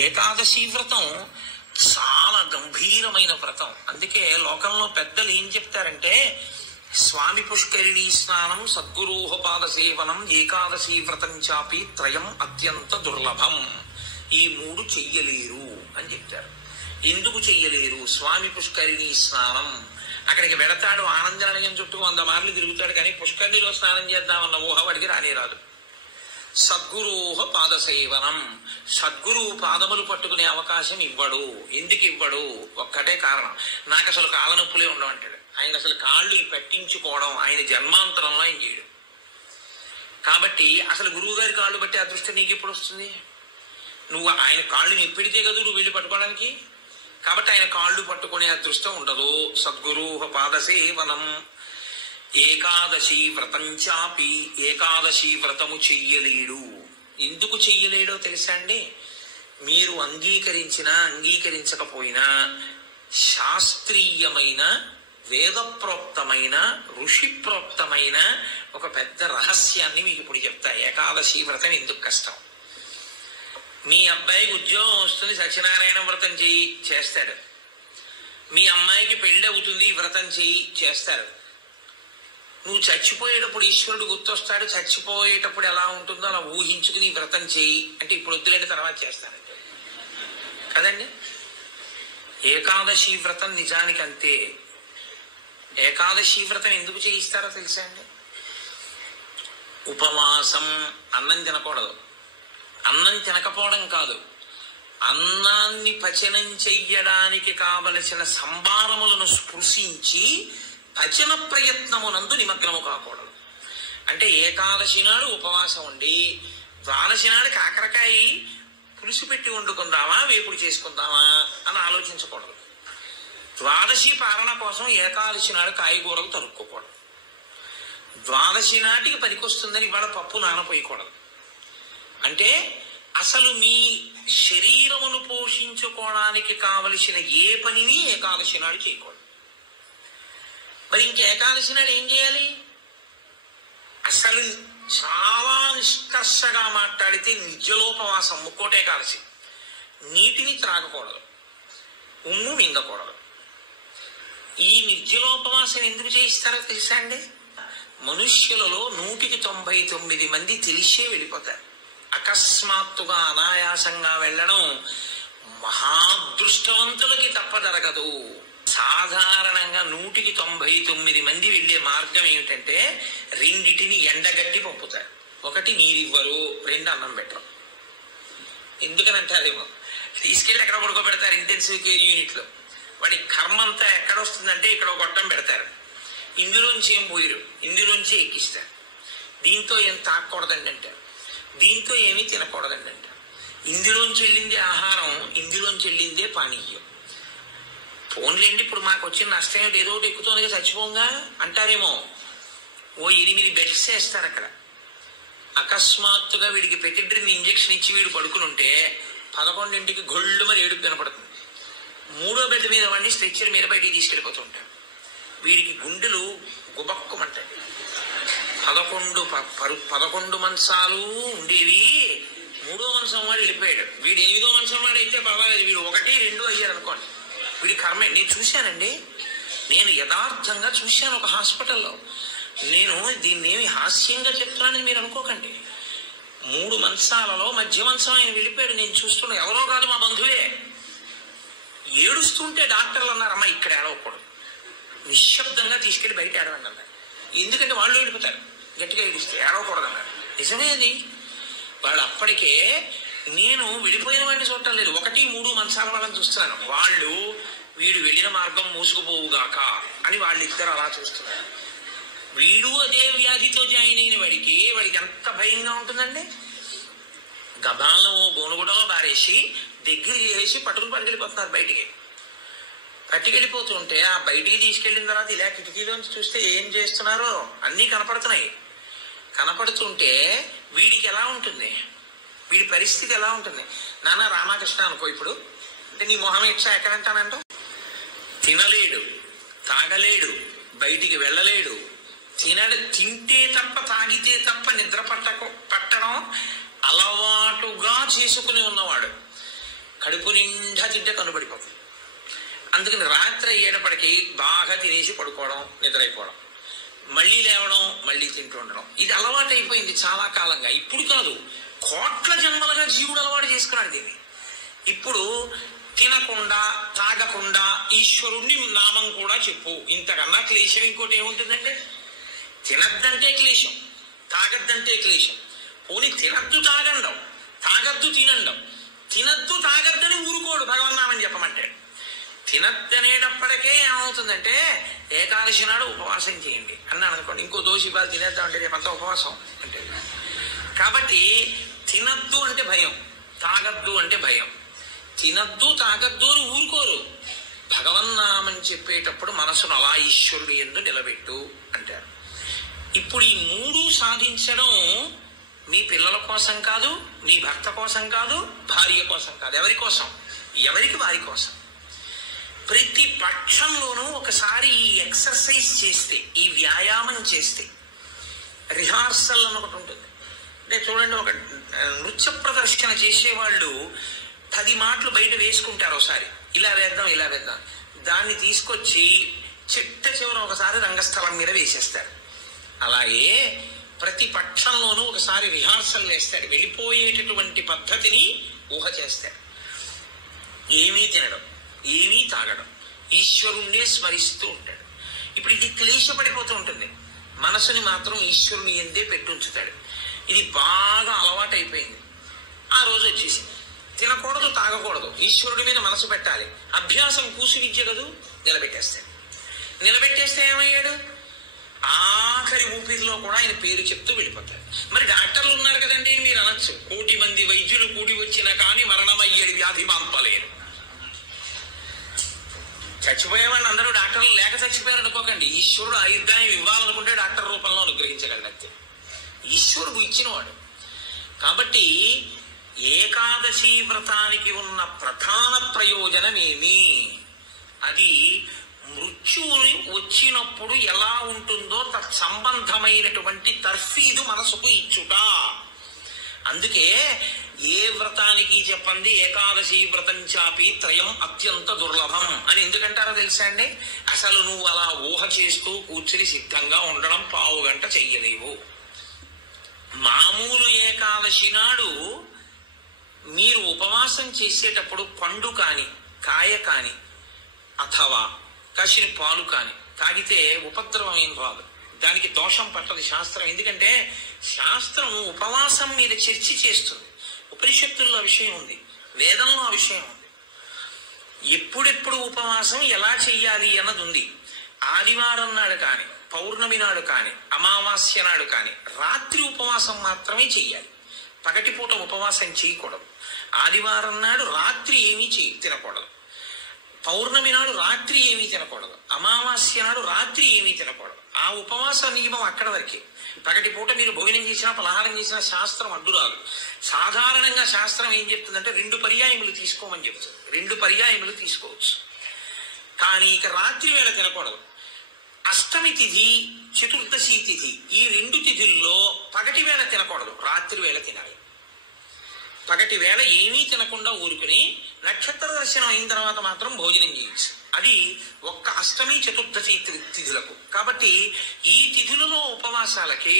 ఏకాదశి వ్రతం చాలా గంభీరమైన వ్రతం. అందుకే లోకంలో పెద్దలు ఏం చెప్తారంటే, స్వామి పుష్కరిణీ స్నానం, సద్గురోహపాద సేవనం, ఏకాదశి వ్రతం చాపి త్రయం అత్యంత దుర్లభం. ఈ మూడు చెయ్యలేరు అని చెప్తారు. ఎందుకు చెయ్యలేరు? స్వామి పుష్కరిణీ స్నానం అక్కడికి వెడతాడు, ఆనంద నిలయం చుట్టూ 100 మార్లు తిరుగుతాడు, కానీ పుష్కరిణిలో స్నానం చేద్దామన్న ఊహ వాడికి రానేరాదు. సద్గురోహ పాద సేవనం, సద్గురువు పాదములు పట్టుకునే అవకాశం ఇవ్వడు. ఎందుకు ఇవ్వడు? ఒక్కటే కారణం, నాకు అసలు కాళ్ళ నొప్పులే ఉండవంటాడు. ఆయన అసలు కాళ్ళు పెట్టించుకోవడం ఆయన జన్మాంతరంలో ఆయన చేయడు. కాబట్టి అసలు గురువు గారి కాళ్ళు బట్టి అదృష్టం నీకు ఎప్పుడు వస్తుంది? నువ్వు ఆయన కాళ్ళు నిప్పిడితే కదా నువ్వు వెళ్ళి పట్టుకోవడానికి. కాబట్టి ఆయన కాళ్ళు పట్టుకునే అదృష్టం ఉండదు. సద్గురోహ పాద సేవనం. ఏకాదశి వ్రతం చాపి, ఏకాదశి వ్రతము చెయ్యలేడు. ఎందుకు చెయ్యలేడో తెలుసా అండి? మీరు అంగీకరించినా అంగీకరించకపోయినా శాస్త్రీయమైన, వేదప్రోక్తమైన, ఋషిప్రోక్తమైన ఒక పెద్ద రహస్యాన్ని మీకు ఇప్పుడు చెప్తా. ఏకాదశి వ్రతం ఎందుకు కష్టం? మీ అబ్బాయికి ఉద్యోగం వస్తుంది, సత్యనారాయణ వ్రతం చెయ్యి, చేస్తాడు. మీ అమ్మాయికి పెళ్ళి అవుతుంది, వ్రతం చెయ్యి, చేస్తారు. నువ్వు చచ్చిపోయేటప్పుడు ఈశ్వరుడు గుర్తొస్తాడు, చచ్చిపోయేటప్పుడు ఎలా ఉంటుందో అలా ఊహించుకుని వ్రతం చేయి అంటే, ఇప్పుడు వద్దులేండి తర్వాత చేస్తానంటే కదండి. ఏకాదశి వ్రతం నిజానికి అంతే. ఏకాదశి వ్రతం ఎందుకు చేయిస్తారో తెలుసా అండి? ఉపవాసం, అన్నం తినకూడదు. అన్నం తినకపోవడం కాదు, అన్నాన్ని పచనం చెయ్యడానికి కావలసిన సంభారములను స్పృశించి పచన ప్రయత్నమునందు నిమగ్నము కాకూడదు. అంటే ఏకాదశి నాడు ఉపవాసం ఉండి ద్వాదశి నాడు కాకరకాయ పులుసు పెట్టి వండుకుందామా, వేపుడు చేసుకుందామా అని ఆలోచించకూడదు. ద్వాదశి పాలన కోసం ఏకాదశి నాడు కాయగూరలు తరుక్కోకూడదు. ద్వాదశి నాటికి పనికొస్తుందని ఇవాళ పప్పు నానపోయకూడదు. అంటే అసలు మీ శరీరమును పోషించుకోవడానికి కావలసిన ఏ పనిని ఏకాదశి నాడు చేయకూడదు. మరి ఇంక ఏకాదశి నాడు ఏం చేయాలి? అసలు చాలా నిష్కర్షగా మాట్లాడితే నిజలోపవాసం, ముక్కోటి ఏకాదశి. నీటిని త్రాగకూడదు, ఉమ్ము మింగకూడదు. ఈ నిర్జలోపవాసం ఎందుకు చేయిస్తారో తెలుసా అండి? మనుష్యులలో 199 మంది తెలిసే వెళ్ళిపోతారు. అకస్మాత్తుగా అనాయాసంగా వెళ్ళడం మహాదృష్టవంతులకి తప్ప జరగదు. సాధారణంగా 199 మంది వెళ్ళే మార్గం ఏమిటంటే, రెండిటిని ఎండగట్టి పంపుతారు. ఒకటి నీరివ్వరు, 2 అన్నం పెట్టరు. ఎందుకనంటే అదేమో తీసుకెళ్ళి ఎక్కడ పడుకోబెడతారు ఇంటెన్సివ్ కేర్ యూనిట్లో. వాడి కర్మ అంతా ఎక్కడొస్తుందంటే ఇక్కడ ఒక గొట్టం పెడతారు, ఇందులోంచి ఏం పోయిరు, ఇందులోంచి ఎక్కిస్తారు. దీంతో ఏం తాకూడదండి అంటారు, దీంతో ఏమీ తినకూడదండి అంటారు. ఇందులోంచి వెళ్ళిందే ఆహారం, ఇందులోంచి వెళ్ళిందే పానీయం. ఫోన్లేండి, ఇప్పుడు మాకు వచ్చిన నష్టం ఏమిటి, ఏదో ఒకటి ఎక్కుతోందిగా చచ్చిపోంగా అంటారేమో. ఓ 8 బెడ్స్ వేస్తారు అక్కడ. అకస్మాత్తుగా వీడికి పెటిడ్రిన్ ఇంజక్షన్ ఇచ్చి వీడు పడుకుని ఉంటే 11ంటికి గొళ్ళు మరి ఏడుపు కనపడుతుంది. 3వ బెడ్ మీద వాడిని స్ట్రెచ్చర్ మీద బయటికి తీసుకెళ్ళిపోతూ ఉంటాడు. వీడికి గుండెలు గుబక్కుమంటాయి. 11 మంచాలు ఉండేవి, 3వ మంచం వాడు వెళ్ళిపోయాడు. వీడు 8వ మంచం వాడు అయితే పర్వాలేదు, వీడు 1, 2 అయ్యారు అనుకోండి. వీడి కర్మే. నేను చూశానండి, నేను యథార్థంగా చూశాను ఒక హాస్పిటల్లో. నేను దీన్ని ఏమి హాస్యంగా చెప్తున్నానని మీరు అనుకోకండి. 3 మంచాలలో మధ్య మంచం ఆయన వెళ్ళిపోయాడు. నేను చూస్తున్నా, ఎవరో కాదు మా బంధువే. ఏడుస్తుంటే డాక్టర్లు అన్నారు, అమ్మ ఇక్కడ ఏడవకూడదు, నిశ్శబ్దంగా తీసుకెళ్లి బయట ఏడవండి అన్నారు. ఎందుకంటే వాళ్ళు వెళ్ళిపోతారు, గట్టిగా ఏడిస్తే ఏడవకూడదు అన్నారు. నిజమే అది. వాళ్ళు అప్పటికే, నేను వెళ్ళిపోయిన వాడిని చూడటం లేదు, 1, 3 మంచాల వాళ్ళని చూస్తున్నాను. వాళ్ళు వీడు వెళ్ళిన మార్గం మూసుకుపోవుగాక అని వాళ్ళిద్దరు అలా చూస్తున్నారు. వీడు అదే వ్యాధితో జాయిన్ అయిన వాడికి ఎంత భయంగా ఉంటుందండి. గబాలను గోనుగుడలో బారేసి దగ్గర చేసి పట్టుకెళ్ళిపోతున్నారు బయటికి. పట్టుకెళ్ళిపోతుంటే ఆ బయటికి తీసుకెళ్ళిన తర్వాత ఇలా కిటికీలోంచి చూస్తే ఏం చేస్తున్నారో అన్నీ కనపడుతున్నాయి. కనపడుతుంటే వీడికి ఎలా ఉంటుంది, వీడి పరిస్థితి ఎలా ఉంటుంది? నాన్న రామకృష్ణ అనుకో, ఇప్పుడు అంటే నీ మొహం ఇచ్చా ఎక్కడంటానంట. తినలేడు, తాగలేడు, బయటికి వెళ్ళలేడు, తింటే తప్ప తాగితే తప్ప నిద్ర పట్టడం అలవాటుగా చేసుకుని ఉన్నవాడు. కడుపు నిండా తింటే కనుబడిపోతుంది. అందుకని రాత్రి అయ్యేటప్పటికి బాగా తినేసి పడుకోవడం, నిద్రైపోవడం, మళ్ళీ లేవడం, మళ్ళీ తింటూ ఉండడం, ఇది అలవాటు అయిపోయింది చాలా కాలంగా. ఇప్పుడు కాదు, కోట్ల జన్మలుగా జీవుడు అలవాటు చేసుకున్నాడు దీన్ని. ఇప్పుడు తినకుండా తాగకుండా ఈశ్వరుణ్ణి నామం కూడా చెప్పు, ఇంతకన్నా క్లేశం ఇంకోటి ఏముంటుందంటే? తినద్దంటే క్లేశం, తాగద్దంటే క్లేశం. పోనీ తినద్దు తాగండం, తాగద్దు తినండం. తినద్దు తాగద్దని ఊరుకోడు భగవన్నామని చెప్పమంటాడు. తినద్దనేటప్పటికే ఏమవుతుందంటే ఏకాదశి నాడు ఉపవాసం చేయండి అన్నాను అనుకోండి, ఇంకో దోషి బాగా తినేద్దామంటే రేపంతా ఉపవాసం అంటే. కాబట్టి తినద్దు అంటే భయం, తాగద్దు అంటే భయం. తినద్దు తాగద్దు అని ఊరుకోరు. భగవన్నామని చెప్పేటప్పుడు మనసును అలా ఈశ్వరుడు యందు నిలబెట్టు అంటారు. ఇప్పుడు ఈ మూడు సాధించడం మీ పిల్లల కోసం కాదు, మీ భర్త కోసం కాదు, భార్య కోసం కాదు, ఎవరి కోసం? ఎవరికి వారి కోసం. ప్రతి పక్షంలోనూ ఒకసారి ఈ ఎక్సర్సైజ్ చేస్తే, ఈ వ్యాయామం చేస్తే, రిహార్సల్ అని ఒకటి ఉంటుంది. అంటే చూడండి, ఒక నృత్య ప్రదర్శన చేసేవాళ్ళు 10 మాటలు బయట వేసుకుంటారు. ఒకసారి ఇలా వేద్దాం ఇలా వేద్దాం, దాన్ని తీసుకొచ్చి చిట్ట చివర ఒకసారి రంగస్థలం మీద వేసేస్తారు. అలాగే ప్రతి పక్షంలోనూ ఒకసారి రిహార్సల్ వేస్తాడు, వెళ్ళిపోయేటటువంటి పద్ధతిని ఊహ చేస్తాడు. ఏమీ తినడం, ఏమీ తాగడం, ఈశ్వరుణ్ణే స్మరిస్తూ ఉంటాడు. ఇప్పుడు ఇది క్లేశపడిపోతూ ఉంటుంది, మనసుని మాత్రం ఈశ్వరుని ఎందే పెట్టుంచుతాడు. ఇది బాగా అలవాటు అయిపోయింది. ఆ రోజు వచ్చేసి తినకూడదు తాగకూడదు, ఈశ్వరుడి మీద మనసు పెట్టాలి. అభ్యాసం కూసి విద్య కదూ, నిలబెట్టేస్తాడు. నిలబెట్టేస్తే ఏమయ్యాడు? ఆఖరి ఊపిరిలో కూడా ఆయన పేరు చెప్తూ వెళ్ళిపోతాడు. మరి డాక్టర్లు ఉన్నారు కదండి, మీరు అనొచ్చు, 1,000,000 మంది వైద్యులు కూడి వచ్చినా కానీ మరణమయ్యేది వ్యాధి మాంపలేరు. చచ్చిపోయే వాళ్ళు అందరూ డాక్టర్లు లేక చచ్చిపోయారు అనుకోకండి. ఈశ్వరుడు ఆయుర్దాయం ఇవ్వాలనుకుంటే డాక్టర్ రూపంలో అనుగ్రహించగలడు అంతే, ఈశ్వరుడు ఇచ్చినవాడు. కాబట్టి ఏకాదశి వ్రతానికి ఉన్న ప్రధాన ప్రయోజనమేమి? అది మృత్యువుని వచ్చినప్పుడు ఎలా ఉంటుందో తత్సంబంధమైనటువంటి తర్ఫీదు మనసుకు ఇచ్చుట. అందుకే ఏ వ్రతానికి చెప్పండి ఏకాదశి వ్రతం చాపి త్రయం అత్యంత దుర్లభం అని ఎందుకంటారో తెలుసా అండి? అసలు నువ్వు అలా ఊహ చేస్తూ కూర్చుని సిద్ధంగా ఉండడం 1/2 గంట చెయ్యలేవు. మామూలు ఏకాదశి నాడు మీరు ఉపవాసం చేసేటప్పుడు పండు కాని, కాయ కాని, అథవా కాసిన పాలు కాని తాగితే ఉపద్రవం ఏం రాదు, దానికి దోషం పట్టదు శాస్త్రం. ఎందుకంటే శాస్త్రం ఉపవాసం మీద చర్చ చేస్తుంది. ఉపనిషత్తుల్లో ఆ విషయం ఉంది, వేదంలో ఆ విషయం ఉంది. ఎప్పుడెప్పుడు ఉపవాసం ఎలా చెయ్యాలి అన్నది ఉంది. ఆదివారం నాడు కానీ, పౌర్ణమి నాడు కానీ, అమావాస్య నాడు కానీ రాత్రి ఉపవాసం మాత్రమే చెయ్యాలి. పగటిపూట ఉపవాసం చేయకూడదు. ఆదివారం నాడు రాత్రి ఏమీ తినకూడదు. పౌర్ణమి నాడు రాత్రి ఏమీ తినకూడదు. అమావాస్య నాడు రాత్రి ఏమీ తినకూడదు. ఆ ఉపవాస నియమం అక్కడ వరకే. పగటిపూట మీరు భోజనం చేసినా పలహారం చేసినా శాస్త్రం అడ్డురాదు. సాధారణంగా శాస్త్రం ఏం చెప్తుందంటే 2 పర్యాయములు తీసుకోమని చెప్తుంది. 2 పర్యాయములు తీసుకోవచ్చు, కానీ ఇక రాత్రి వేళ తినకూడదు. అష్టమి తిథి, చతుర్దశి తిథి, ఈ 2 తిథుల్లో పగటి వేళ తినకూడదు, రాత్రి వేళ తినాలి. పగటి వేళ ఏమీ తినకుండా ఊరుకుని నక్షత్ర దర్శనం అయిన తర్వాత మాత్రం భోజనం చేయొచ్చు. అది ఒక్క అష్టమి చతుర్దశి తిథులకు. కాబట్టి ఈ తిథులలో ఉపవాసాలకి,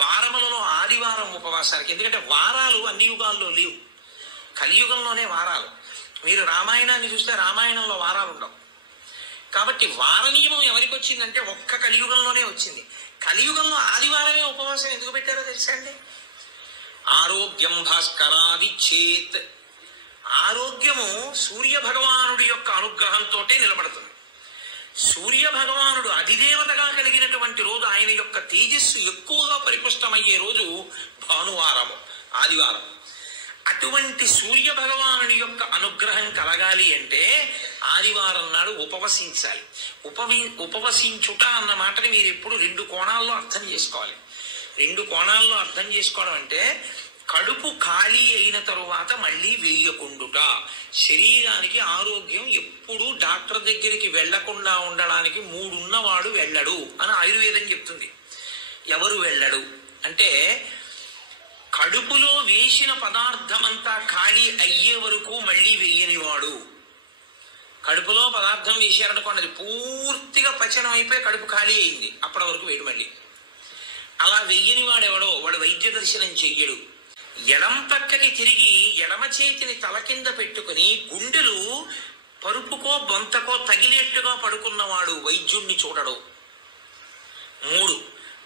వారములలో ఆదివారం ఉపవాసాలకి, ఎందుకంటే వారాలు అన్ని యుగాల్లో లేవు, కలియుగంలోనే వారాలు. మీరు రామాయణాన్ని చూస్తే రామాయణంలో వారాలు ఉండవు. కాబట్టి వార నియమం ఎవరికి వచ్చిందంటే ఒక్క కలియుగంలోనే వచ్చింది. కలియుగంలో ఆదివారమే ఉపవాసం ఎందుకు పెట్టారో తెలుసా అండి? ఆరోగ్యం భాస్కరాది చేత్. ఆరోగ్యము సూర్య భగవానుడి యొక్క అనుగ్రహంతో నిలబడుతుంది. సూర్య భగవానుడు అధిదేవతగా కలిగినటువంటి రోజు, ఆయన యొక్క తేజస్సు ఎక్కువగా పరిపుష్టమయ్యే రోజు భానువారము, ఆదివారం. అటువంటి సూర్య భగవానుడి యొక్క అనుగ్రహం కలగాలి అంటే ఆదివారం నాడు ఉపవసించాలి. ఉపవసించుట అన్న మాటని మీరు ఎప్పుడు 2 కోణాల్లో అర్థం చేసుకోవాలి. 2 కోణాల్లో అర్థం చేసుకోవడం అంటే కడుపు ఖాళీ అయిన తరువాత మళ్ళీ వేయకుండుట. శరీరానికి ఆరోగ్యం ఎప్పుడు డాక్టర్ దగ్గరికి వెళ్లకుండా ఉండడానికి 3 ఉన్నవాడు వెళ్ళడు అని ఆయుర్వేదం చెప్తుంది. ఎవరు వెళ్ళడు అంటే కడుపులో వేసిన పదార్థమంతా ఖాళీ అయ్యే వరకు మళ్ళీ వెయ్యని కడుపులో పదార్థం వేసారనుకోండి, అది పూర్తిగా పచనం అయిపోయి కడుపు ఖాళీ అయింది, అప్పటి వరకు వేయడు మళ్ళీ. అలా వెయ్యని వాడెవడో వాడు వైద్య దర్శనం చెయ్యడు. ఎడం పక్కకి తిరిగి ఎడమ చేతిని తల కింద పెట్టుకుని గుండెలు పరుపుకో బొంతకో తగిలేట్టుగా పడుకున్నవాడు వైద్యుణ్ణి చూడడు. 3,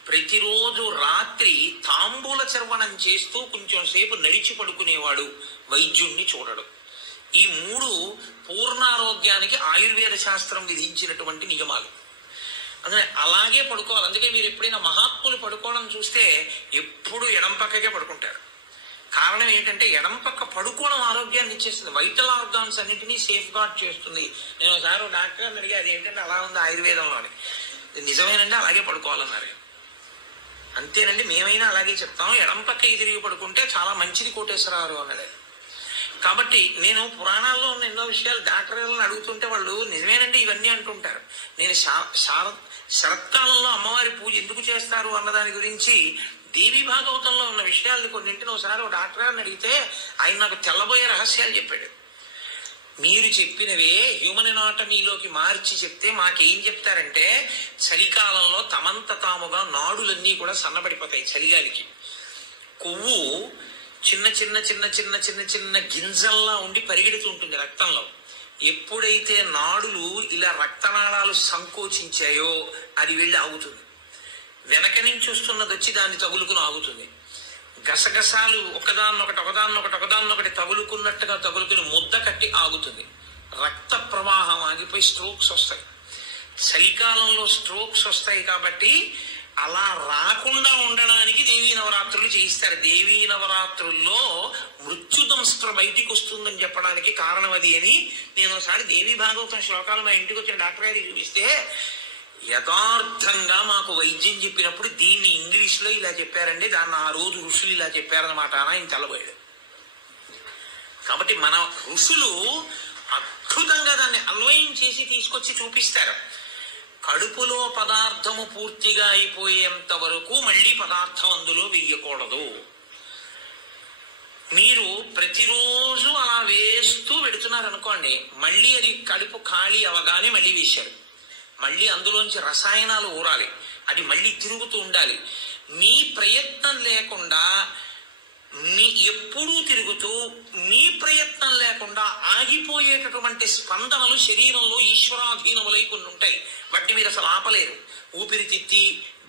ప్రతిరోజు రాత్రి తాంబూల చర్వణం చేస్తూ కొంచెం సేపు నడిచి పడుకునేవాడు వైద్యుణ్ణి చూడడు. ఈ 3 పూర్ణారోగ్యానికి ఆయుర్వేద శాస్త్రం విధించినటువంటి నియమాలు. అందుకని అలాగే పడుకోవాలి. అందుకే మీరు ఎప్పుడైనా మహాత్ములు పడుకోవడం చూస్తే ఎప్పుడు ఎడం పక్కకే పడుకుంటారు. కారణం ఏంటంటే ఎడం పక్క పడుకోవడం ఆరోగ్యాన్ని ఇచ్చేస్తుంది, వైటల్ ఆర్గాన్స్ అన్నింటినీ సేఫ్ గార్డ్ చేస్తుంది. నేను ఒకసారి డాక్టర్ గారిని అడిగా, అది ఏంటంటే అలా ఉంది ఆయుర్వేదంలోని. నిజమేనండి, అలాగే పడుకోవాలన్నారు. అంతేనండి, మేమైనా అలాగే చెప్తాం, ఎడం పక్కకి తిరిగి పడుకుంటే చాలా మంచిది కోటేశ్వరరావు అన్నాడు. కాబట్టి నేను పురాణాల్లో ఉన్న ఎన్నో విషయాలు డాక్టర్లను అడుగుతుంటే వాళ్ళు నిజమేనండి ఇవన్నీ అంటుంటారు. నేను శరత్కాలంలో అమ్మవారి పూజ ఎందుకు చేస్తారు అన్నదాని గురించి దేవి భాగవతంలో ఉన్న విషయాల్ని కొన్నింటిని ఒకసారి డాక్టర్ గారిని అడిగితే ఆయన నాకు తెల్లబోయే రహస్యాలు చెప్పాడు. మీరు చెప్పినవే హ్యూమన్ ఎనాటమీలోకి మార్చి చెప్తే మాకేం చెప్తారంటే, చలికాలంలో తమంత తాముగా నాడులన్నీ కూడా సన్నబడిపోతాయి చలిగాలికి. కొవ్వు చిన్న చిన్న చిన్న చిన్న చిన్న చిన్న గింజల్లా ఉండి పరిగెడుతుంటుంది రక్తంలో. ఎప్పుడైతే నాడులు ఇలా రక్తనాళాలు సంకోచించాయో అది వెళ్ళి ఆగుతుంది. వెనక నుంచి వస్తున్నది వచ్చి దాన్ని తగులుకుని ఆగుతుంది. గసగసాలు ఒకదాన్నొకటి తగులుకున్నట్టుగా తగులుకుని ముద్ద కట్టి ఆగుతుంది. రక్త ప్రవాహం ఆగిపోయి స్ట్రోక్స్ వస్తాయి. చలికాలంలో స్ట్రోక్స్ వస్తాయి కాబట్టి అలా రాకుండా ఉండడానికి దేవీ నవరాత్రులు చేయిస్తారు. దేవీ నవరాత్రుల్లో మృత్యుదంస్త్ర బయటికి వస్తుందని చెప్పడానికి కారణం అది అని నేను ఒకసారి దేవీ భాగవతం శ్లోకాలు మా ఇంటికి వచ్చిన డాక్టర్ గారికి చూపిస్తే, యథార్థంగా మాకు వైద్యం చెప్పినప్పుడు దీన్ని ఇంగ్లీష్లో ఇలా చెప్పారండి, దాన్ని ఆ రోజు ఋషులు ఇలా చెప్పారన్నమాట అని ఆయన తెల్లబోయాడు. కాబట్టి మన ఋషులు అద్భుతంగా దాన్ని అన్వయం చేసి తీసుకొచ్చి చూపిస్తారు. కడుపులో పదార్థము పూర్తిగా అయిపోయేంత వరకు మళ్ళీ పదార్థం అందులో వెయ్యకూడదు. మీరు ప్రతిరోజు అలా వేస్తూ పెడుతున్నారనుకోండి, మళ్ళీ అది కడుపు ఖాళీ అవగానే మళ్ళీ వేశారు. మళ్ళీ అందులోంచి రసాయనాలు ఊరాలి, అది మళ్ళీ తిరుగుతూ ఉండాలి. మీ ప్రయత్నం లేకుండా ఎప్పుడూ తిరుగుతూ మీ ప్రయత్నం లేకుండా ఆగిపోయేటటువంటి స్పందనలు శరీరంలో ఈశ్వరాధీనములై కొన్ని ఉంటాయి. వాటిని మీరు అసలు ఆపలేరు. ఊపిరితిత్తి,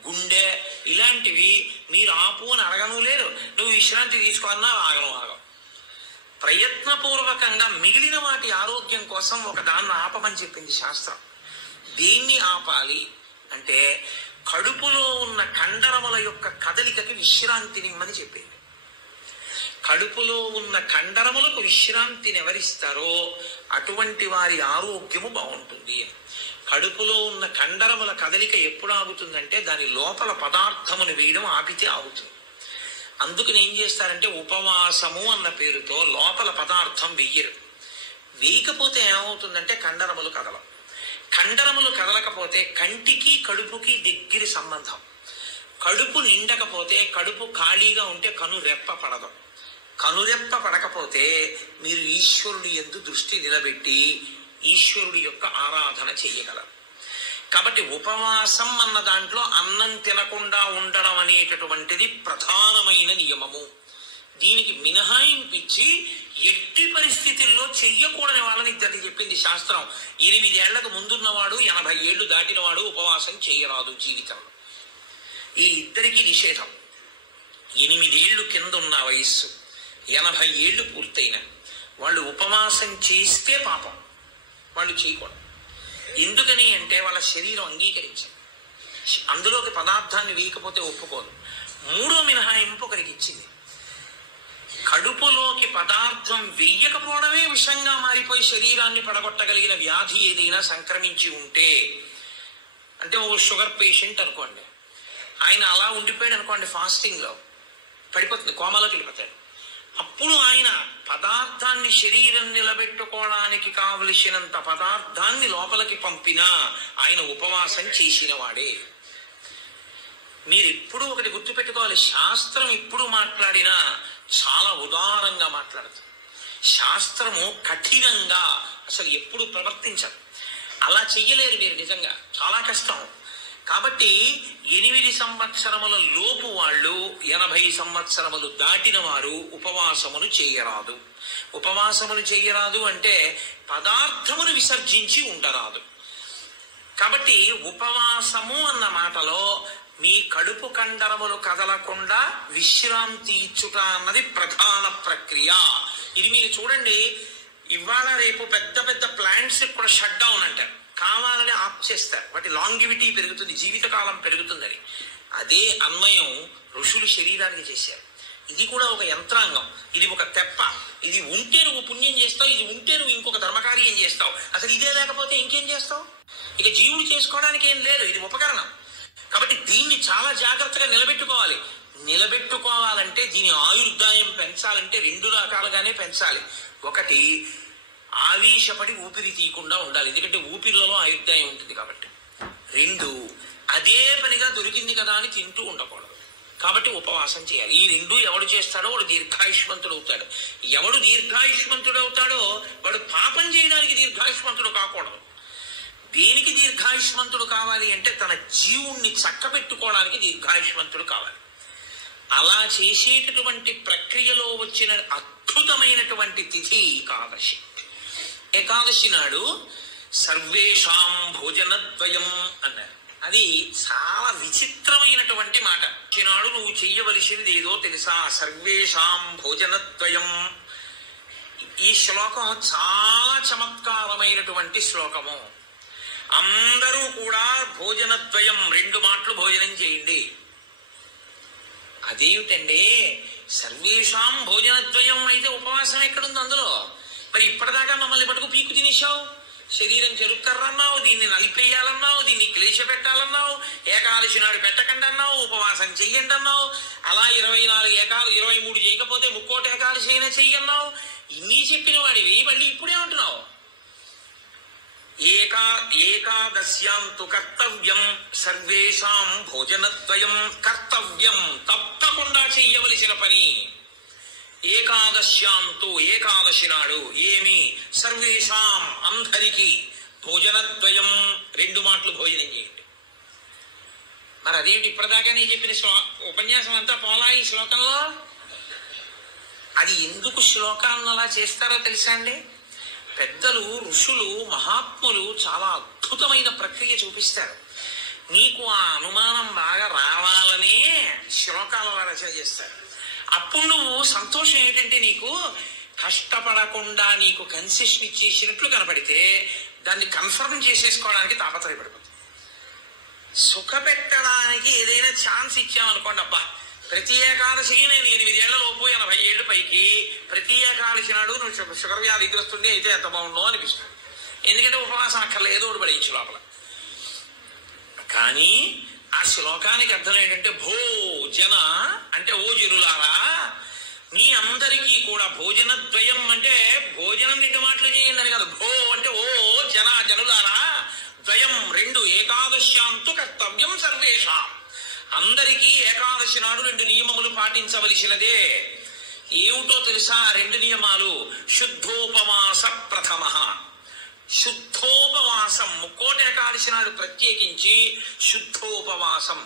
గుండె ఇలాంటివి మీరు ఆపు అని అడగను లేరు. నువ్వు విశ్రాంతి తీసుకోవాలన్నా ఆగం. ప్రయత్నపూర్వకంగా మిగిలిన వాటి ఆరోగ్యం కోసం ఒక దాన్ని ఆపమని చెప్పింది శాస్త్రం. దేన్ని ఆపాలి అంటే కడుపులో ఉన్న కండరముల యొక్క కదలికకి విశ్రాంతినిమ్మని చెప్పింది. కడుపులో ఉన్న కండరములకు విశ్రాంతిని ఎవరిస్తారో అటువంటి వారి ఆరోగ్యము బాగుంటుంది. కడుపులో ఉన్న కండరముల కదలిక ఎప్పుడు ఆగుతుందంటే దాని లోపల పదార్థమును వేయడం ఆపితే ఆగుతుంది. అందుకని ఏం చేస్తారంటే ఉపవాసము అన్న పేరుతో లోపల పదార్థం వెయ్యరు. వేయకపోతే ఏమవుతుందంటే కండరములు కదలవు. కండరములు కదలకపోతే కంటికి కడుపుకి దగ్గర సంబంధం. కడుపు నిండకపోతే, కడుపు ఖాళీగా ఉంటే కనురెప్ప పడదు. కనురెప్ప పడకపోతే మీరు ఈశ్వరుడి యందు దృష్టి నిలబెట్టి ఈశ్వరుడి యొక్క ఆరాధన చెయ్యగలరు. కాబట్టి ఉపవాసం అన్న దాంట్లో అన్నం తినకుండా ఉండడం అనేటటువంటిది ప్రధానమైన నియమము. దీనికి మినహాయింపిచ్చి ఎట్టి పరిస్థితుల్లో చెయ్యకూడని వాళ్ళని ఇద్దరిని చెప్పింది శాస్త్రం. 8 ఏళ్లకు ముందున్నవాడు 80 ఏళ్లు దాటినవాడు ఉపవాసం చేయరాదు జీవితంలో. ఈ ఇద్దరికి నిషేధం. 8 ఏళ్లు కింద ఉన్న వయస్సు, 80 ఏళ్లు పూర్తయిన వాళ్ళు ఉపవాసం చేస్తే పాపం, వాళ్ళు చేయకూడదు. ఎందుకని అంటే వాళ్ళ శరీరం అంగీకరించింది, అందులోకి పదార్థాన్ని వేయకపోతే ఒప్పుకోదు. 3వ మినహాయింపు ఒకరికి ఇచ్చింది. కడుపులోకి పదార్థం వెయ్యకపోవడమే విషంగా మారిపోయి శరీరాన్ని పడగొట్టగలిగిన వ్యాధి ఏదైనా సంక్రమించి ఉంటే, అంటే ఓ షుగర్ పేషెంట్ అనుకోండి, ఆయన అలా ఉండిపోయాడు అనుకోండి, ఫాస్టింగ్లో పడిపోతుంది, కోమాలోకి వెళ్ళిపోతాడు. అప్పుడు ఆయన పదార్థాన్ని శరీరం నిలబెట్టుకోవడానికి కావలసినంత పదార్థాన్ని లోపలికి పంపినా ఆయన ఉపవాసం చేసిన వాడే. మీరు ఎప్పుడు ఒకటి గుర్తుపెట్టుకోవాలి, శాస్త్రం ఇప్పుడు మాట్లాడినా చాలా ఉదారంగా మాట్లాడుతుంది. శాస్త్రము కఠినంగా అసలు ఎప్పుడు ప్రవర్తించదు. అలా చెయ్యలేరు మీరు, నిజంగా చాలా కష్టం. కాబట్టి 8 సంవత్సరముల లోపు వాళ్ళు 80 సంవత్సరములు దాటిన వారు ఉపవాసమును చేయరాదు. ఉపవాసమును చేయరాదు అంటే పదార్థమును విసర్జించి ఉండరాదు. కాబట్టి ఉపవాసము అన్న మాటలో మీ కడుపు కండరములు కదలకుండా విశ్రాంతి ఇచ్చుట అన్నది ప్రధాన ప్రక్రియ. ఇది మీరు చూడండి, ఇవాళ రేపు పెద్ద పెద్ద ప్లాంట్స్ కూడా షట్ డౌన్ అంటారు, కావాలని ఆఫ్ చేస్తారు, వాటి లాంగివిటీ పెరుగుతుంది, జీవితకాలం పెరుగుతుందని. అదే అన్వయం ఋషులు శరీరానికి చేశారు. ఇది కూడా ఒక యంత్రాంగం, ఇది ఒక తెప్ప. ఇది ఉంటే నువ్వు పుణ్యం చేస్తావు, ఇది ఉంటే నువ్వు ఇంకొక ధర్మకార్యం చేస్తావు. అసలు ఇదే లేకపోతే ఇంకేం చేస్తావు? ఇక జీవుడు చేసుకోవడానికి ఏం లేదు, ఇది ఉపకరణం. కాబట్టి దీన్ని చాలా జాగ్రత్తగా నిలబెట్టుకోవాలి. నిలబెట్టుకోవాలంటే దీని ఆయుర్దాయం పెంచాలంటే 2 రకాలుగానే పెంచాలి. ఒకటి, ఆవేశపడి ఊపిరి తీయకుండా ఉండాలి, ఎందుకంటే ఊపిరిలో ఆయుర్దాయం ఉంటుంది కాబట్టి. 2, అదే పనిగా దొరికింది కదా అని తింటూ ఉండకూడదు, కాబట్టి ఉపవాసం చేయాలి. ఈ 2 ఎవడు చేస్తాడో వాడు దీర్ఘాయుష్మంతుడు అవుతాడు. ఎవడు దీర్ఘాయుష్మంతుడు అవుతాడో వాడు పాపం చేయడానికి దీర్ఘాయుష్మంతుడు కాకూడదు. దేనికి దీర్ఘాయుష్మంతుడు కావాలి అంటే తన జీవుణ్ణి చక్కబెట్టుకోవడానికి దీర్ఘాయుష్మంతుడు కావాలి. అలా చేసేటటువంటి ప్రక్రియలో వచ్చిన అద్భుతమైనటువంటి తిథి ఏకాదశి. ఏకాదశి నాడు సర్వేషాం భోజనద్వయం అన్నారు. అది చాలా విచిత్రమైనటువంటి మాట. ఈనాడు నువ్వు చెయ్యవలసినది ఏదో తెలుసా? సర్వేషాం భోజనద్వయం. ఈ శ్లోకం చాలా చమత్కారమైనటువంటి శ్లోకము. అందరూ కూడా భోజనద్వయం, 2 మాటలు భోజనం చేయండి. అదేమిటండి, సర్వేషాం భోజనద్వయం అయితే ఉపవాసం ఎక్కడుంది అందులో? మరి ఇప్పటిదాకా మమ్మల్ని పట్టుకు పీకు తినేశావు, శరీరం చెరుక్కర్రన్నావు, దీన్ని నలిపేయాలన్నావు, దీన్ని క్లేశ పెట్టాలన్నావు, ఏకాదశి నాడు పెట్టకండి అన్నావు, ఉపవాసం చెయ్యండి అన్నావు, అలా 23 చేయకపోతే ముక్కోటి ఏకాదశి అయినా చెయ్యన్నావు. ఇన్ని చెప్పిన వాడివి మళ్ళీ ఇప్పుడేమంటున్నావు? ఏకాదశ్యాంతు కర్తవ్యం సర్వేషాం భోజనద్వయం. కర్తవ్యం, తప్పకుండా చెయ్యవలసిన పని. ఏకాదశ్యాంతు, ఏకాదశి నాడు ఏమి? సర్వేషాం, అందరికీ. భోజనద్వయం, 2 మాటలు భోజనం చేయండి. మరి అదేమిటి ఇప్పటిదాకా నేను చెప్పిన ఉపన్యాసం అంతా పోలా ఈ శ్లోకంలో? అది ఎందుకు శ్లోకాన్ని అలా చేస్తారో తెలుసా అండి? పెద్దలు, ఋషులు, మహాత్ములు చాలా అద్భుతమైన ప్రక్రియ చూపిస్తారు. నీకు ఆ అనుమానం బాగా రావాలనే శ్లోకాల రచన చేస్తారు. అప్పుడు నువ్వు సంతోషం ఏంటంటే నీకు కష్టపడకుండా నీకు కన్సెషన్ ఇచ్చేసినట్లు కనపడితే దాన్ని కన్ఫర్మ్ చేసేసుకోవడానికి తాపత్రయపడిపోతుంది. సుఖపెట్టడానికి ఏదైనా ఛాన్స్ ఇచ్చామనుకోండి, అబ్బా ప్రతి ఏకాదశికి నేను 8 ఏళ్లలోపు 80 ఏళ్ళు పైకి ప్రతి ఏకాదశి నాడు నువ్వు షుగర్ వ్యాధిగ్రస్తుడిని అయితే ఎంత బాగుండో అనిపిస్తుంది. ఎందుకంటే ఉపవాసం అక్కర్లేదు, ఒకటి పడేయచ్చు లోపల. కానీ ఆ శ్లోకానికి అర్థం ఏంటంటే భోజన అంటే ఓ జనులారా, మీ అందరికీ కూడా భోజనద్వయం అంటే భోజనం 2 మాటలు చేయండి అని కాదు. భో అంటే ఓ జనులారా, ద్వయం 2, ఏకాదశ్యాంతు కర్తవ్యం సర్వేషాం. అందరికీ ఏకాదశి నాడు 2 నియమములు పాటించవలసినదే. ఏమిటో తెలుసా 2 నియమాలు? శుద్ధోపవాస ప్రథమ. శుద్ధోపవాసం, ముక్కోటి ఏకాదశి నాడు ప్రత్యేకించి శుద్ధోపవాసం.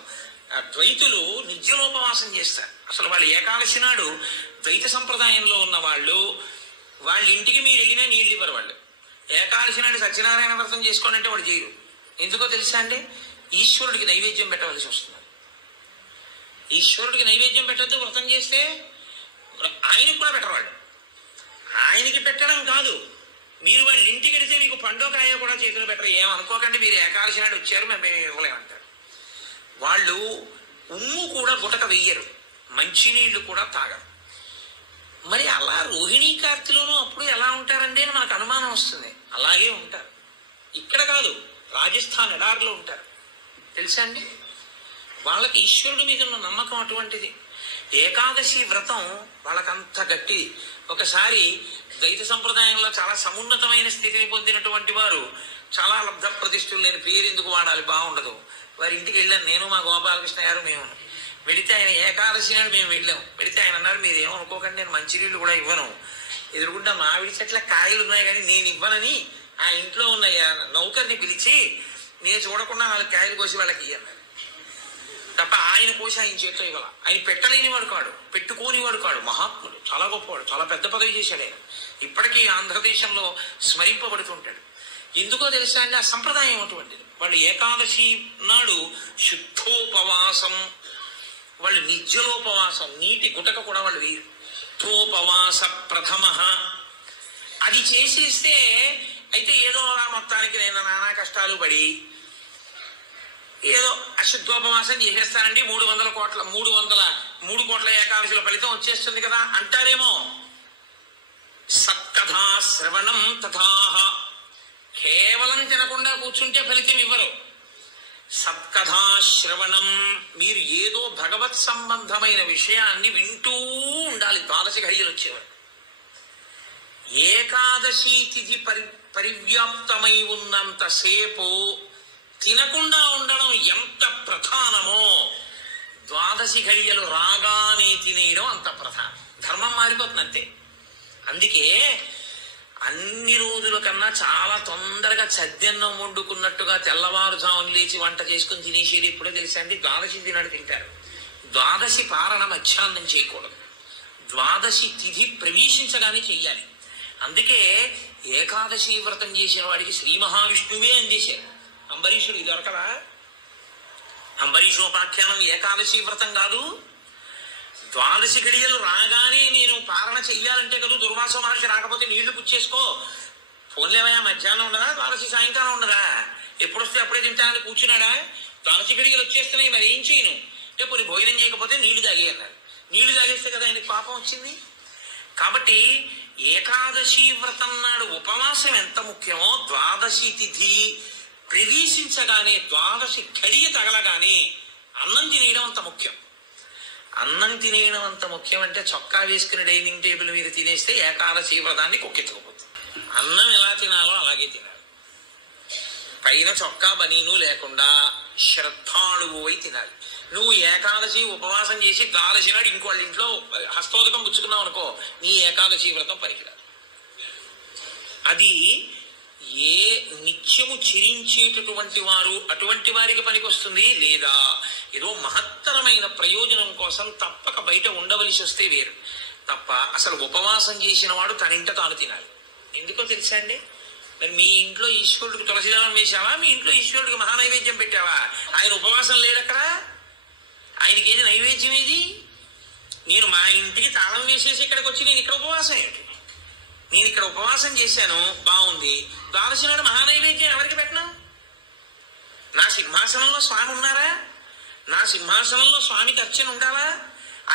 ద్వైతులు నిత్యోపవాసం చేస్తారు. అసలు వాళ్ళు ఏకాదశి నాడు ద్వైత సంప్రదాయంలో ఉన్న వాళ్ళు, వాళ్ళ ఇంటికి మీరు వెళ్ళినా నీళ్ళు ఇవ్వరు. వాళ్ళు ఏకాదశి నాడు సత్యనారాయణ వ్రతం చేసుకోండి అంటే వాడు చేయరు. ఎందుకో తెలుసా అండి? ఈశ్వరుడికి నైవేద్యం పెట్టవలసి వస్తుంది. ఈశ్వరుడికి నైవేద్యం పెట్టద్దు వ్రతం చేస్తే, ఆయనకు కూడా పెట్టవాడు. ఆయనకి పెట్టడం కాదు, మీరు వాళ్ళ ఇంటికి వెడితే మీకు పండోకాయ కూడా చేతులు పెట్టరు. ఏమనుకోకండి, మీరు ఏకాదశి నాడు వచ్చారు మేము ఇవ్వలేమంటారు. వాళ్ళు ఉమ్ము కూడా గుటక వెయ్యరు, మంచినీళ్లు కూడా తాగరు. మరి అలా రోహిణీ కార్తెలోనూ అప్పుడు ఎలా ఉంటారండి అని మనకు అనుమానం వస్తుంది. అలాగే ఉంటారు. ఇక్కడ కాదు, రాజస్థాన్ ఎడారిలో ఉంటారు. తెలుసా అండి? వాళ్ళకి ఈశ్వరుడి మీద ఉన్న నమ్మకం అటువంటిది. ఏకాదశి వ్రతం వాళ్ళకంత గట్టి. ఒకసారి ద్వైత సంప్రదాయంలో చాలా సమున్నతమైన స్థితిని పొందినటువంటి వారు, చాలా లబ్ధ ప్రతిష్ఠులు, నేను పేరు ఎందుకు వాడాలి బాగుండదు, వారి ఇంటికి వెళ్ళాను నేను, మా గోపాలకృష్ణ గారు. మేము వెళితే ఆయన ఏకాదశి నాడు మేము వెళ్ళాం. వెళితే ఆయన అన్నారు, మీరు ఏమనుకోకండి, నేను మంచినీళ్ళు కూడా ఇవ్వను, ఎదురుకుంటా మామిడి చెట్ల కాయలు ఉన్నాయి కానీ నేను ఇవ్వనని ఆ ఇంట్లో ఉన్న నౌకర్ని పిలిచి నేను చూడకుండా 4 కాయలు కోసి వాళ్ళకి ఇయ్యన్నారు తప్ప ఆయన కోసి ఆయన చేతితో ఇవ్వాల. ఆయన పెట్టలేని వాడు కాడు, పెట్టుకోనివాడు కాడు, మహాత్ముడు, చాలా గొప్పవాడు, చాలా పెద్ద పదవి చేశాడు ఆయన. ఇప్పటికీ ఆంధ్రదేశంలో స్మరింపబడుతుంటాడు. ఎందుకో తెలుసా అండి, ఆ సంప్రదాయం అటువంటిది. వాళ్ళు ఏకాదశి నాడు శుద్ధోపవాసం, వాళ్ళు నిత్యలోపవాసం, నీటి గుటక కూడా వాళ్ళు వేయరు. శుద్ధోపవాస ప్రథమ అది చేసేస్తే అయితే ఏదో మొత్తానికి నేను నానా కష్టాలు పడి ఏదో అశుద్ధోపవాసం చేసేస్తానండి, 300 కోట్ల ఏకాదశిల ఫలితం వచ్చేస్తుంది కదా అంటారేమో. సత్కథా శ్రవణం తథాహ, కేవలం తినకుండా కూర్చుంటే ఫలితం ఇవ్వరు. సత్కథా శ్రవణం, మీరు ఏదో భగవత్ సంబంధమైన విషయాన్ని వింటూ ఉండాలి. ద్వాదశి ఘడియలు వచ్చేవారు. ఏకాదశి తిథి పరివ్యాప్తమై ఉన్నంతసేపు తినకుండా ఉండడం ఎంత ప్రధానమో, ద్వాదశి ఘడియలు రాగానే తినేయడం అంత ప్రధానం. ధర్మం మారిపోతుంది అంతే. అందుకే అన్ని రోజుల కన్నా చాలా తొందరగా చద్దన్నం వండుకున్నట్టుగా తెల్లవారుజామున లేచి వంట చేసుకుని తినేసేది ఇప్పుడే తెలుసా అండి. ద్వాదశి తినాడు తింటారు. ద్వాదశి పారణ మధ్యాహ్నం చేయకూడదు, ద్వాదశి తిథి ప్రవేశించగానే చెయ్యాలి. అందుకే ఏకాదశి వ్రతం చేసిన వాడికి శ్రీ మహావిష్ణువే అందేశారు. అంబరీషుడు దొరకలా? అంబరీషోపాఖ్యానం ఏకాదశి వ్రతం కాదు. ద్వాదశి ఘడియలు రాగానే నేను పాలన చెయ్యాలంటే కదా, దుర్వాస మహర్షి రాకపోతే నీళ్లు పుచ్చేసుకో, ఫోన్లేవయా మధ్యాహ్నం ఉండదా, ద్వాదశి సాయంకాలం ఉండదా, ఎప్పుడొస్తే అప్పుడే తింటానని కూర్చున్నాడా? ద్వాదశి ఘడియలు వచ్చేస్తున్నాయి, మరి ఏం చేయను అంటే పోనీ భోజనం చేయకపోతే నీళ్లు తాగే అన్నారు. నీళ్లు తాగేస్తే కదా ఆయనకి పాపం వచ్చింది. కాబట్టి ఏకాదశి వ్రతం నాడు ఉపవాసం ఎంత ముఖ్యమో, ద్వాదశి తిథి ప్రవేశించగానే, ద్వాదశి ఘడియ తగలగానే అన్నం తినేయడం అంత ముఖ్యం. అన్నం తినేయడం అంత ముఖ్యం అంటే చొక్కా వేసుకుని డైనింగ్ టేబుల్ మీద తినేస్తే ఏకాదశి వ్రతాన్ని కుక్కెత్తుకుపోతుంది. అన్నం ఎలా తినాలో అలాగే తినాలి. పైన చొక్కా బనీను లేకుండా శ్రద్ధాళువు అయి తినాలి. నువ్వు ఏకాదశి ఉపవాసం చేసి ద్వాదశి నాడు ఇంకోళ్ళ ఇంట్లో హస్తోదకం పుచ్చుకున్నావు అనుకో, నీ ఏకాదశి వ్రతం పనికిరాదు. అది ఏ నిత్యము చిరించేటటువంటి వారు అటువంటి వారికి పనికొస్తుంది. లేదా ఏదో మహత్తరమైన ప్రయోజనం కోసం తప్పక బయట ఉండవలసి వస్తే వేరు తప్ప, అసలు ఉపవాసం చేసిన వాడు తనింట తాను తినాలి. ఎందుకో తెలుసా అండి, మరి మీ ఇంట్లో ఈశ్వరుడికి తులసిదళం వేశావా, మీ ఇంట్లో ఈశ్వరుడికి మహానైవేద్యం పెట్టావా? ఆయన ఉపవాసం లేడక్కడ, ఆయనకి ఏది నైవేద్యం ఏది? నేను మా ఇంటికి తాళం వేసేసి ఇక్కడికి వచ్చి నేను ఇక్కడ ఉపవాసం ఏంటి, నేను ఇక్కడ ఉపవాసం చేశాను బాగుంది, ద్వాదశి నాడు మహానైవేద్యం ఎవరికి పెట్టను? నా సింహాసనంలో స్వామి ఉన్నారా? నా సింహాసనంలో స్వామికి అర్చన ఉండాలా?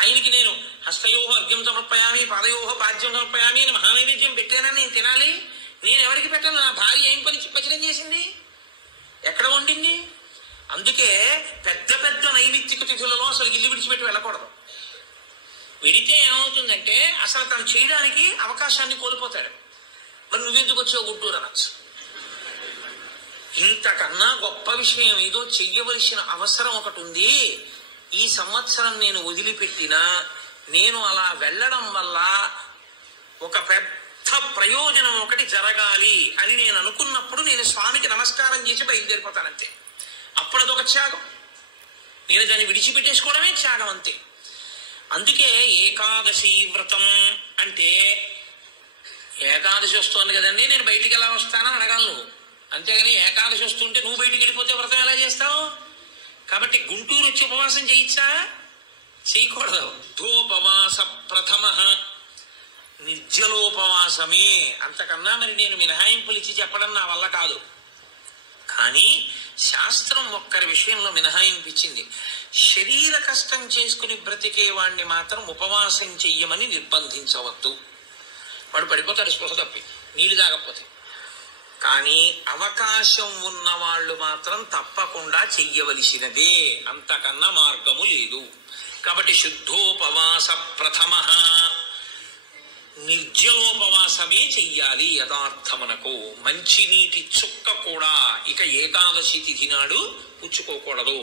ఆయనకి నేను హస్తయోహ అర్ఘ్యం సమర్పయామి, పాదయోహ పాద్యం సమర్పయామి అని మహానైవేద్యం పెట్టానని నేను తినాలి. నేను ఎవరికి పెట్టను? నా భార్య ఏం పచనం చేసింది, ఎక్కడ వండింది? అందుకే పెద్ద పెద్ద నైమిత్తిక తిథులలో అసలు ఇల్లు విడిచిపెట్టి వెళ్ళకూడదు. వెడితే ఏమవుతుందంటే అసలు తను చేయడానికి అవకాశాన్ని కోల్పోతాడు. మరి నువ్వెందుకు వచ్చావు గుంటూరు అనొచ్చు. ఇంతకన్నా గొప్ప విషయం ఏదో చెయ్యవలసిన అవసరం ఒకటి ఉంది. ఈ సంవత్సరం నేను వదిలిపెట్టినా, నేను అలా వెళ్ళడం వల్ల ఒక పెద్ద ప్రయోజనం ఒకటి జరగాలి అని నేను అనుకున్నప్పుడు నేను స్వామికి నమస్కారం చేసి బయలుదేరిపోతానంతే. అప్పుడు అదొక త్యాగం. నేను దాన్ని విడిచిపెట్టేసుకోవడమే త్యాగం అంతే. అందుకే ఏకాదశి వ్రతం అంటే, ఏకాదశి వస్తోంది కదండి నేను బయటికి ఎలా వస్తానని అడగాలి నువ్వు. అంతేగాని ఏకాదశి వస్తుంటే నువ్వు బయటికి వెళ్ళిపోతే వ్రతం ఎలా చేస్తావు? కాబట్టి గుంటూరు వచ్చి ఉపవాసం చేయించా? చేయకూడదు. ధోపవాస ప్రథమ నిర్జలోపవాసమే. అంతకన్నా మరి నేను మినహాయింపులు ఇచ్చి చెప్పడం నా వల్ల కాదు. కానీ శాస్త్రం ఒక్కరి విషయంలో మినహాయింపించింది. శరీర కష్టం చేసుకుని బ్రతికే వాడిని మాత్రం ఉపవాసం చెయ్యమని నిర్బంధించవద్దు. వాడు పడిపోతాడు స్పృహ తప్పి నీళ్ళు తాగకపోతే. కానీ అవకాశం ఉన్న వాళ్ళు మాత్రం తప్పకుండా చెయ్యవలసినదే, అంతకన్నా మార్గము లేదు. కాబట్టి శుద్ధోపవాస ప్రథమ నిర్జలోపవాసమే చెయ్యాలి. యథార్థమునకు మంచినీటి చుక్క కూడా ఇక ఏకాదశి తిథి నాడు పుచ్చుకోకూడదు.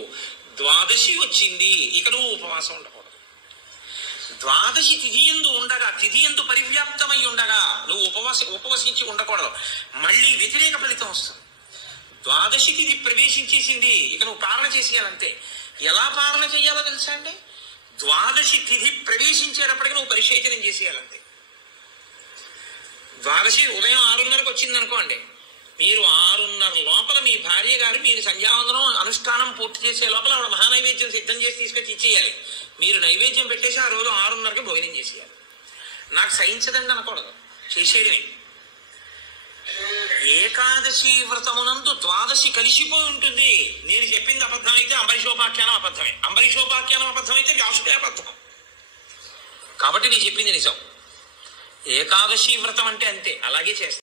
ద్వాదశి వచ్చింది, ఇక నువ్వు ఉపవాసం ఉండకూడదు. ద్వాదశి తిథియందు ఉండగా, తిథియందు పరివ్యాప్తమై ఉండగా నువ్వు ఉపవసించి ఉండకూడదు. మళ్ళీ వ్యతిరేక ఫలితం వస్తుంది. ద్వాదశి తిథి ప్రవేశించేసింది, ఇక నువ్వు పాలన చేసేయాలంతే. ఎలా పాలన చేయాలో తెలుసా అండి? ద్వాదశి తిథి ప్రవేశించేటప్పటికి నువ్వు పరిశేచనం చేసేయాలంతే. ద్వాదశి ఉదయం 6:30కు వచ్చింది అనుకోండి, మీరు 6:30 లోపల మీ భార్య గారు మీరు సంధ్యావందనం అనుష్ఠానం పూర్తి చేసే లోపల ఆవిడ మహానైవేద్యం సిద్ధం చేసి తీసుకొచ్చి ఇచ్చేయాలి. మీరు నైవేద్యం పెట్టేసి ఆ రోజు 6:30కి భోజనం చేసేయాలి. నాకు సహించదండి అనకూడదు, చేసేయడమే. ఏకాదశి వ్రతమునందు ద్వాదశి కలిసిపోయి ఉంటుంది. నేను చెప్పింది అబద్ధం అయితే అంబరీషోపాఖ్యానం అబద్ధమే, అంబరీషోపాఖ్యానం అబద్ధం అయితే వ్యాసుడే అబద్ధం. కాబట్టి నేను చెప్పింది నిజం. ఏకాదశి వ్రతం అంటే అంతే, అలాగే చేస్తాను.